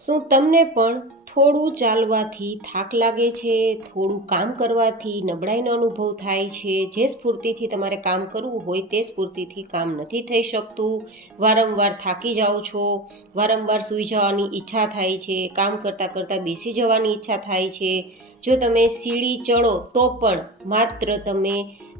શું તમને પણ થોડું ચાલવાથી થાક લાગે છે, થોડું કામ કરવાથી નબળાઈનો અનુભવ થાય છે, જે સ્ફૂર્તિથી તમારે કામ કરવું હોય તે સ્ફૂર્તિથી કામ નથી થઈ શકતું, વારંવાર થાકી જાઓ છો, વારંવાર સૂઈ જવાની ઈચ્છા થાય છે, કામ કરતાં કરતાં બેસી જવાની ઈચ્છા થાય છે? જો તમે સીડી ચડો તો પણ માત્ર તમે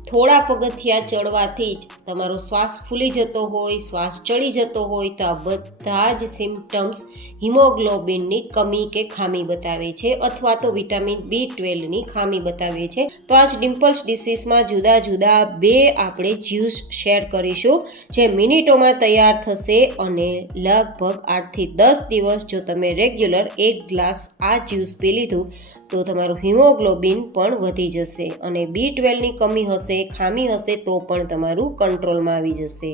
થોડા પગથિયાં ચડવાથી જ તમારો શ્વાસ ફૂલી જતો હોય, શ્વાસ ચડી જતો હોય, તો આ બધા જ સિમ્પટમ્સ હિમોગ્લોબિનની કમી કે ખામી બતાવે છે, અથવા તો વિટામિન B12ની ખામી બતાવે છે. તો આજ ડિમ્પલ્સ ડિસીઝમાં જુદા જુદા 2 આપણે જ્યુસ શેર કરીશું, જે મિનિટોમાં તૈયાર થશે અને લગભગ 8થી 10 દિવસ જો તમે રેગ્યુલર 1 ગ્લાસ આ જ્યુસ પી લીધું તો તમારું હિમોગ્લોબિન પણ વધી જશે અને B12ની કમી હશે, ખામી હશે તો પણ તમારું કંટ્રોલમાં આવી જશે.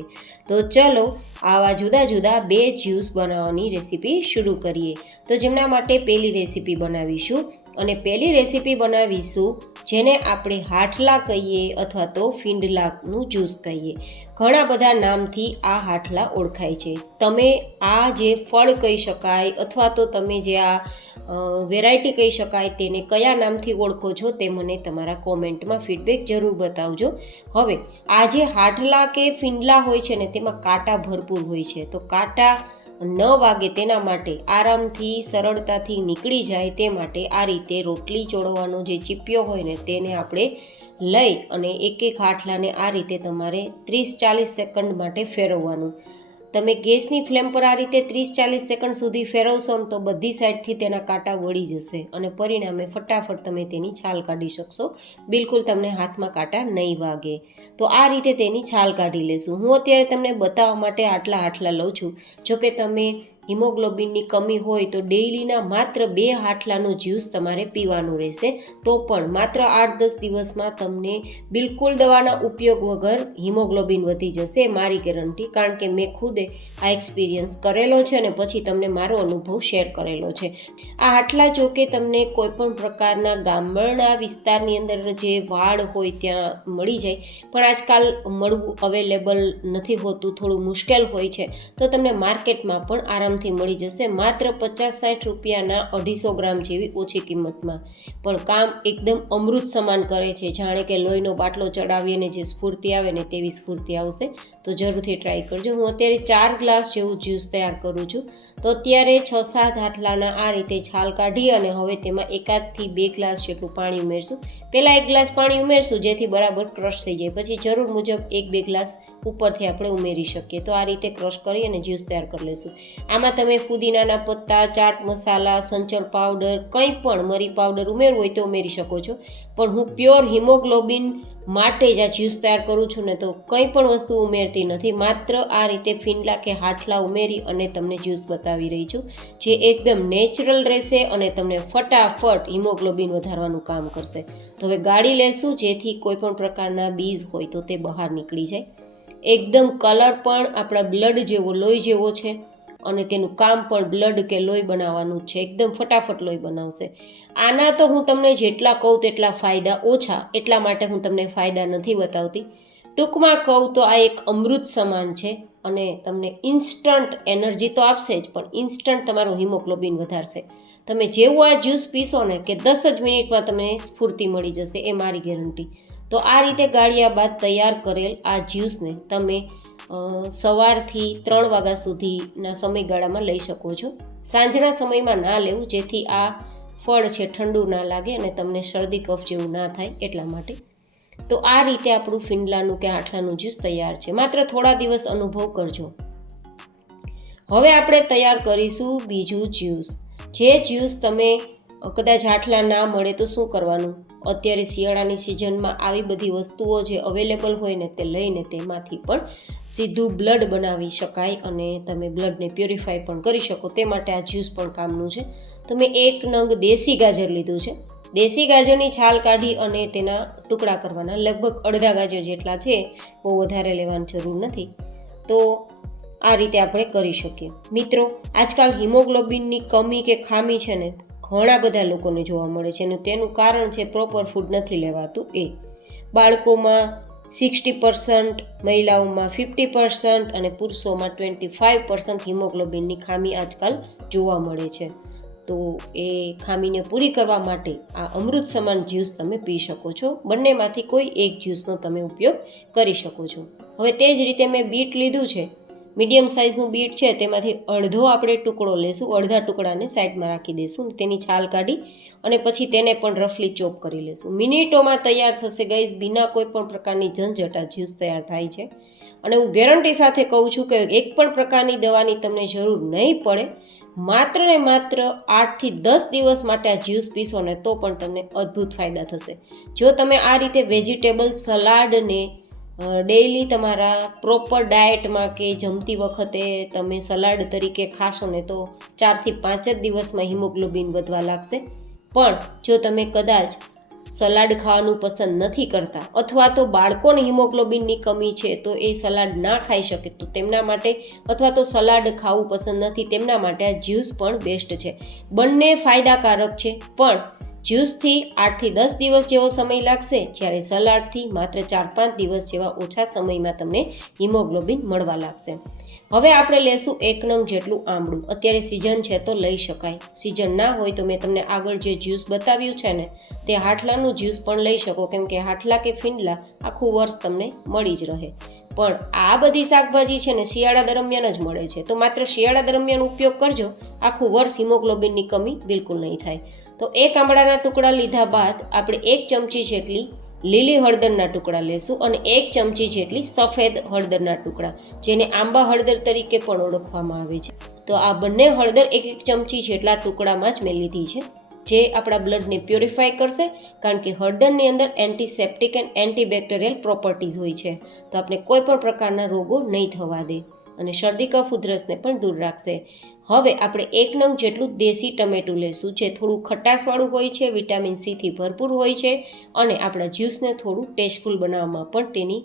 તો ચલો આવા જુદા જુદા 2 જ્યુસ બનાવવાની રેસીપી શરૂ કરીએ. તો જેમના માટે પહેલી રેસીપી બનાવીશું અને પહેલી રેસીપી બનાવીશું જેને આપણે હાઠલા કહીએ અથવા તો ફિંડલાનું જ્યુસ કહીએ. ઘણા બધા નામથી આ હાઠલા ઓળખાય છે. તમે આ જે ફળ કહી શકાય અથવા તો તમે જે આ વેરાયટી કહી શકાય તેને કયા નામથી ઓળખો છો તે મને તમારા કોમેન્ટમાં ફીડબેક જરૂર બતાવજો. હવે આ જે હાઠલા કે ફિંડલા હોય છે ને તેમાં કાંટા ભરપૂર હોય છે, તો કાંટા ન વાગે તેના માટે આરામથી સરળતાથી નીકળી જાય તે માટે આ રીતે રોટલી ચોળવાનો જે ચીપિયો હોય ને તેને આપણે લઈ અને એક એક હાઠલાને આ રીતે તમારે 30-40 સેકન્ડ માટે ફેરવવાનું. તમે ગેસની ફ્લેમ પર આ રીતે 30-40 સેકન્ડ સુધી ફેરવશો ને તો બધી સાઈડથી તેના કાંટા વળી જશે અને પરિણામે ફટાફટ તમે તેની છાલ કાઢી શકશો. બિલકુલ તમને હાથમાં કાંટા નહીં વાગે. તો આ રીતે તેની છાલ કાઢી લેશું. હું અત્યારે તમને બતાવવા માટે આટલા હાઠલા લઉં છું. જોકે તમે હિમોગ્લોબિનની કમી હોય તો ડેઇલીના માત્ર 2 હાઠલાનું જ્યુસ તમારે પીવાનું રહેશે. તો પણ માત્ર 8-10 દિવસમાં તમને બિલકુલ દવાના ઉપયોગ વગર હિમોગ્લોબિન વધી જશે, મારી ગેરંટી. કારણ કે મેં ખુદે આ એક્સપિરિયન્સ કરેલો છે અને પછી તમને મારો અનુભવ શેર કરેલો છે. આ હાઠલા જોકે તમને કોઈપણ પ્રકારના ગામડા વિસ્તારની અંદર જે વાડ હોય ત્યાં મળી જાય, પણ આજકાલ મળવું અવેલેબલ નથી હોતું, થોડું મુશ્કેલ હોય છે. તો તમને માર્કેટમાં પણ આરામથી મળી જશે, માત્ર 50-60 રૂપિયાના 250 ગ્રામ જેવી ઓછી કિંમતમાં. પણ કામ એકદમ અમૃત સમાન કરે છે, જાણે કે લોહીનો બાટલો ચડાવીને જે સ્ફૂર્તિ આવે ને તેવી સ્ફૂર્તિ આવશે. તો જરૂરથી ટ્રાય કરજો. હું અત્યારે 4 ગ્લાસ જેવું જ્યુસ તૈયાર કરું છું. તો અત્યારે 6-7 હાઠલાના આ રીતે છાલ કાઢી અને હવે તેમાં 1-2 ગ્લાસ જેટલું પાણી ઉમેરશું. પહેલાં 1 ગ્લાસ પાણી ઉમેરશું જેથી બરાબર ક્રશ થઈ જાય, પછી જરૂર મુજબ 1-2 ગ્લાસ ઉપરથી આપણે ઉમેરી શકીએ. તો આ રીતે ક્રશ કરી અને જ્યુસ તૈયાર કરી લઈશું. આમાં તમે ફુદીનાના પત્તા, ચાટ મસાલા, સંચળ પાવડર, કંઈ પણ મરી પાવડર ઉમેરવું હોય તો ઉમેરી શકો છો. પણ હું પ્યોર હિમોગ્લોબિન માટે જ આ જ્યુસ તૈયાર કરું છું ને તો કંઈ પણ વસ્તુ ઉમેરતી નથી. માત્ર આ રીતે ફિંડલા કે હાઠલા ઉમેરી અને તમને જ્યુસ બતાવી રહી છું, જે એકદમ નેચરલ રહેશે અને તમને ફટાફટ હિમોગ્લોબિન વધારવાનું કામ કરશે. તો હવે ગાળી લેશું જેથી કોઈ પણ પ્રકારના બીજ હોય તો તે બહાર નીકળી જાય. એકદમ કલર પણ આપણા બ્લડ જેવો, લોહી જેવો છે અને તેનું કામ પણ બ્લડ કે લોહી બનાવવાનું છે. એકદમ ફટાફટ લોહી બનાવશે. આના તો હું તમને જેટલા કહું તેટલા ફાયદા ઓછા, એટલા માટે હું તમને ફાયદા નથી બતાવતી. ટૂંકમાં કહું તો આ એક અમૃત સમાન છે અને તમને ઇન્સ્ટન્ટ એનર્જી તો આપશે જ, પણ ઇન્સ્ટન્ટ તમારું હિમોગ્લોબિન વધારશે. તમે જેવું આ જ્યુસ પીશો ને કે 10 જ મિનિટમાં તમને સ્ફૂર્તિ મળી જશે, એ મારી ગેરંટી. તો આ રીતે ગાળ્યા બાદ તૈયાર કરેલ આ જ્યુસને તમે સવારથી 3 વાગ્યા સુધીના સમયગાળામાં લઈ શકો છો. સાંજના સમયમાં ના લેવું, જેથી આ ફળ છે ઠંડુ ના લાગે અને તમને શરદી કફ જેવું ના થાય એટલા માટે. તો આ રીતે આપણું ફિંડલાનું કે હાઠલાનું જ્યુસ તૈયાર છે. માત્ર થોડા દિવસ અનુભવ કરજો. હવે આપણે તૈયાર કરીશું બીજું જ્યુસ. જે જ્યુસ તમે કદાચ હાઠલા ના મળે તો શું કરવાનું? અત્યારે શિયાળાની સિઝનમાં આવી બધી વસ્તુઓ જે અવેલેબલ હોય ને તે લઈને તેમાંથી પણ સીધું બ્લડ બનાવી શકાય અને તમે બ્લડને પ્યોરિફાય પણ કરી શકો. તે માટે આ જ્યુસ પણ કામનું છે. તો મેં 1 નંગ દેશી ગાજર લીધું છે. દેશી ગાજરની છાલ કાઢી અને તેના ટુકડા કરવાના. લગભગ અડધા ગાજર જેટલા છે, બહુ વધારે લેવાની જરૂર નથી. તો આ રીતે આપણે કરી શકીએ. મિત્રો, આજકાલ હિમોગ્લોબિનની કમી કે ખામી છે ને ઘણા બધા લોકોને જોવા મળે છે અને તેનું કારણ છે પ્રોપર ફૂડ નથી લેવાતું એ. બાળકોમાં 60%, મહિલાઓમાં 50% અને પુરુષોમાં 25% હિમોગ્લોબિનની ખામી આજકાલ જોવા મળે છે. તો એ ખામીને પૂરી કરવા માટે આ અમૃત સમાન જ્યુસ તમે પી શકો છો. બંનેમાંથી કોઈ એક જ્યુસનો તમે ઉપયોગ કરી શકો છો. હવે તે જ રીતે મેં બીટ લીધું છે, મીડિયમ સાઇઝનું બીટ છે, તેમાંથી અડધો આપણે ટુકડો લેશું. અડધા ટુકડાને સાઈડમાં રાખી દઈશું, તેની છાલ કાઢી અને પછી તેને પણ રફલી ચોપ કરી લેશું. મિનિટોમાં તૈયાર થશે ગાઈઝ, બિના કોઈ પણ પ્રકારની ઝંઝટ આ જ્યુસ તૈયાર થાય છે. અને હું ગેરંટી સાથે કહું છું કે એક પણ પ્રકારની દવાની તમને જરૂર નહીં પડે. માત્ર ને માત્ર 8થી 10 દિવસ માટે આ જ્યુસ પીશો ને તો પણ તમને અદ્ભુત ફાયદા થશે. જો તમે આ રીતે વેજીટેબલ સલાડને ડેઈલી તમારા પ્રોપર ડાયટમાં કે જમતી વખતે તમે સલાડ તરીકે ખાશો ને તો 4થી 5 જ દિવસમાં હિમોગ્લોબિન વધવા લાગશે. પણ જો તમે કદાચ સલાડ ખાવાનું પસંદ નથી કરતા અથવા તો બાળકોને હિમોગ્લોબિનની કમી છે તો એ સલાડ ના ખાઈ શકે તો તેમના માટે, અથવા તો સલાડ ખાવું પસંદ નથી તેમના માટે આ જ્યુસ પણ બેસ્ટ છે. બંને ફાયદાકારક છે, પણ જ્યુસથી 8થી 10 દિવસ જેવો સમય લાગશે, જ્યારે સલાડથી માત્ર 4-5 દિવસ જેવા ઓછા સમયમાં તમને હિમોગ્લોબિન મળવા લાગશે. હવે આપણે લેશું 1 નંગ જેટલું આમળું. અત્યારે સિઝન છે તો લઈ શકાય, સિઝન ના હોય તો મેં તમને આગળ જે જ્યુસ બતાવ્યું છે ને તે હાટલાનું જ્યુસ પણ લઈ શકો, કેમ કે હાટલા કે ફીંડલા આખું વર્ષ તમને મળી જ રહે. પણ આ બધી શાકભાજી છે ને શિયાળા દરમિયાન જ મળે છે, તો માત્ર શિયાળા દરમિયાન ઉપયોગ કરજો, આખું વર્ષ હિમોગ્લોબિનની કમી બિલકુલ નહીં થાય. તો 1 આમળાના ટુકડા લીધા બાદ આપણે 1 ચમચી જેટલી લીલી હળદરના ટુકડા લેશું અને 1 ચમચી જેટલી સફેદ હળદરના ટુકડા, જેને આંબા હળદર તરીકે પણ ઓળખવામાં આવે છે. તો આ બંને હળદર 1 ચમચી જેટલા ટુકડામાં જ મેં લીધી છે, જે આપણા બ્લડને પ્યોરિફાય કરશે, કારણ કે હળદરની અંદર એન્ટીસેપ્ટિક એન્ડ એન્ટીબેક્ટેરિયલ પ્રોપર્ટીઝ હોય છે. તો આપણે કોઈ પણ પ્રકારના રોગો નહીં થવા દે અને શરદી કફ ઉધરસને પણ દૂર રાખશે. હવે આપણે 1 નંગ જેટલું દેશી ટમેટું લેશું, જે થોડું ખટાશવાળું હોય છે, વિટામિન સીથી ભરપૂર હોય છે અને આપણા જ્યુસને થોડું ટેસ્ટફુલ બનાવવામાં પણ તેની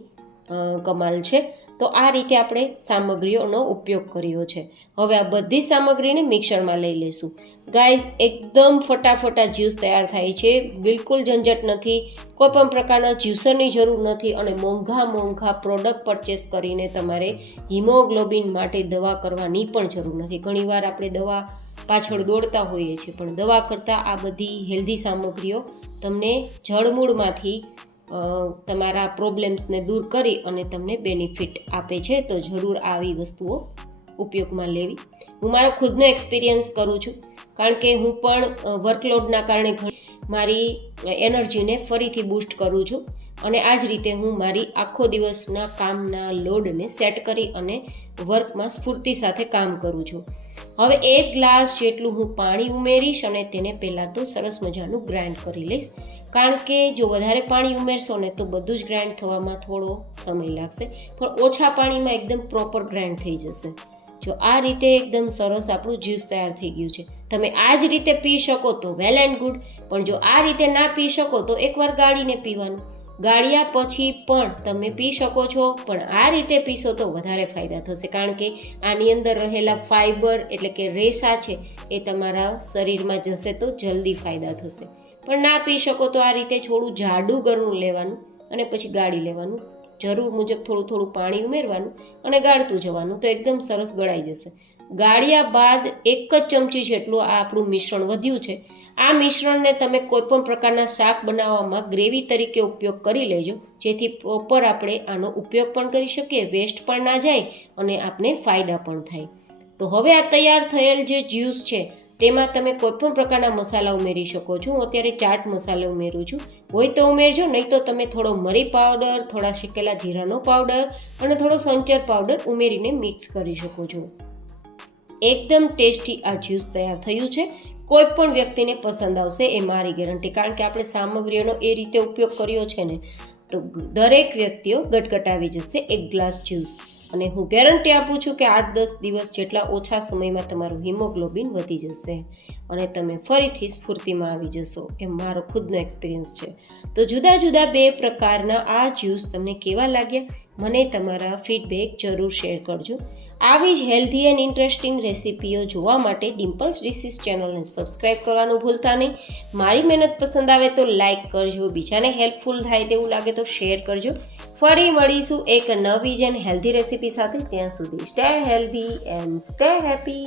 કમાલ છે. તો આ રીતે આપણે સામગ્રીઓનો ઉપયોગ કર્યો છે. હવે આ બધી સામગ્રીને મિક્સરમાં લઈ લેશું. ગાઈઝ, એકદમ ફટાફટ આ જ્યુસ તૈયાર થાય છે, બિલકુલ ઝંઝટ નથી, કોઈ પણ પ્રકારના જ્યુસરની જરૂર નથી અને મોંઘા પ્રોડક્ટ પરચેસ કરીને તમારે હિમોગ્લોબિન માટે દવા કરવાની પણ જરૂર નથી. ઘણીવાર આપણે દવા પાછળ દોડતા હોઈએ છીએ, પણ દવા કરતાં આ બધી હેલ્ધી સામગ્રીઓ તમને જળમૂળમાંથી તમારા પ્રોબ્લેમ્સને દૂર કરી અને તમને બેનિફિટ આપે છે. તો જરૂર આવી વસ્તુઓ ઉપયોગમાં લેવી. હું મારો ખુદનો એક્સપિરિયન્સ કરું છું, કારણ કે હું પણ વર્કલોડના કારણે મારી એનર્જીને ફરીથી બૂસ્ટ કરું છું અને આ જ રીતે હું મારી આખો દિવસના કામના લોડને સેટ કરી અને વર્કમાં સ્ફૂર્તિ સાથે કામ કરું છું. હવે 1 ગ્લાસ જેટલું હું પાણી ઉમેરીશ અને તેને પહેલાં તો સરસ મજાનું ગ્રાઇન્ડ કરી લઈશ, કારણ કે જો વધારે પાણી ઉમેરશો ને તો બધું જ ગ્રાઇન્ડ થવામાં થોડો સમય લાગશે, પણ ઓછા પાણીમાં એકદમ પ્રોપર ગ્રાઇન્ડ થઈ જશે. જો આ રીતે એકદમ સરસ આપણું જ્યુસ તૈયાર થઈ ગયું છે. તમે આ જ રીતે પી શકો તો વેલ એન્ડ ગુડ, પણ જો આ રીતે ના પી શકો તો એકવાર ગાળીને પીવાનું. ગાળ્યા પછી પણ તમે પી શકો છો, પણ આ રીતે પીશો તો વધારે ફાયદા થશે, કારણ કે આની અંદર રહેલા ફાઈબર એટલે કે રેસા છે એ તમારા શરીરમાં જશે તો જલ્દી ફાયદા થશે. પણ ના પી શકો તો આ રીતે થોડું જાડું ગરણું લેવાનું અને પછી ગાળી લેવાનું. જરૂર મુજબ થોડું પાણી ઉમેરવાનું અને ગાળતું જવાનું, તો એકદમ સરસ ગળાઈ જશે. ગાળ્યા બાદ 1 જ ચમચી જેટલું આ આપણું મિશ્રણ વધ્યું છે. આ મિશ્રણને તમે કોઈપણ પ્રકારના શાક બનાવવામાં ગ્રેવી તરીકે ઉપયોગ કરી લેજો, જેથી પ્રોપર આપણે આનો ઉપયોગ પણ કરી શકીએ, વેસ્ટ પણ ના જાય અને આપને ફાયદા પણ થાય. તો હવે આ તૈયાર થયેલ જે જ્યુસ છે તેમાં તમે કોઈપણ પ્રકારના મસાલા ઉમેરી શકો છો. હું અત્યારે ચાટ મસાલો ઉમેરું છું, હોય તો ઉમેરજો, નહીં તો તમે થોડો મરી પાવડર, થોડા શેકેલા જીરાનો પાવડર અને થોડો સંચર પાવડર ઉમેરીને મિક્સ કરી શકો છો. એકદમ ટેસ્ટી આ જ્યુસ તૈયાર થયું છે. કોઈ પણ વ્યક્તિને પસંદ આવશે એ મારી ગેરંટી, કારણ કે આપણે સામગ્રીઓનો એ રીતે ઉપયોગ કર્યો છે ને તો દરેક વ્યક્તિઓ ગટગટાવી જશે 1 ગ્લાસ જ્યુસ. અને હું ગેરંટી આપું છું કે 8-10 દિવસ જેટલા ઓછા સમયમાં તમારું હિમોગ્લોબિન વધી જશે અને તમે ફરીથી સ્ફૂર્તિમાં આવી જશો. એ મારો ખુદનો એક્સપિરિયન્સ છે. તો જુદા જુદા 2 પ્રકારના આ જ્યુસ તમને કેવા લાગ્યા મને તમારા ફીડબેક જરૂર શેર કરજો. આવી જ હેલ્ધી એન્ડ ઇન્ટરેસ્ટિંગ રેસિપીઓ જોવા માટે ડિમ્પલ્સ ડિશિસ ચેનલને સબસ્ક્રાઈબ કરવાનું ભૂલતા નહીં. મારી મહેનત પસંદ આવે તો લાઇક કરજો, બીજાને હેલ્પફુલ થાય તેવું લાગે તો શેર કરજો. ફરી મળીશું એક નવી જ એન્ડ હેલ્ધી રેસિપી સાથે. ત્યાં સુધી stay healthy and stay happy.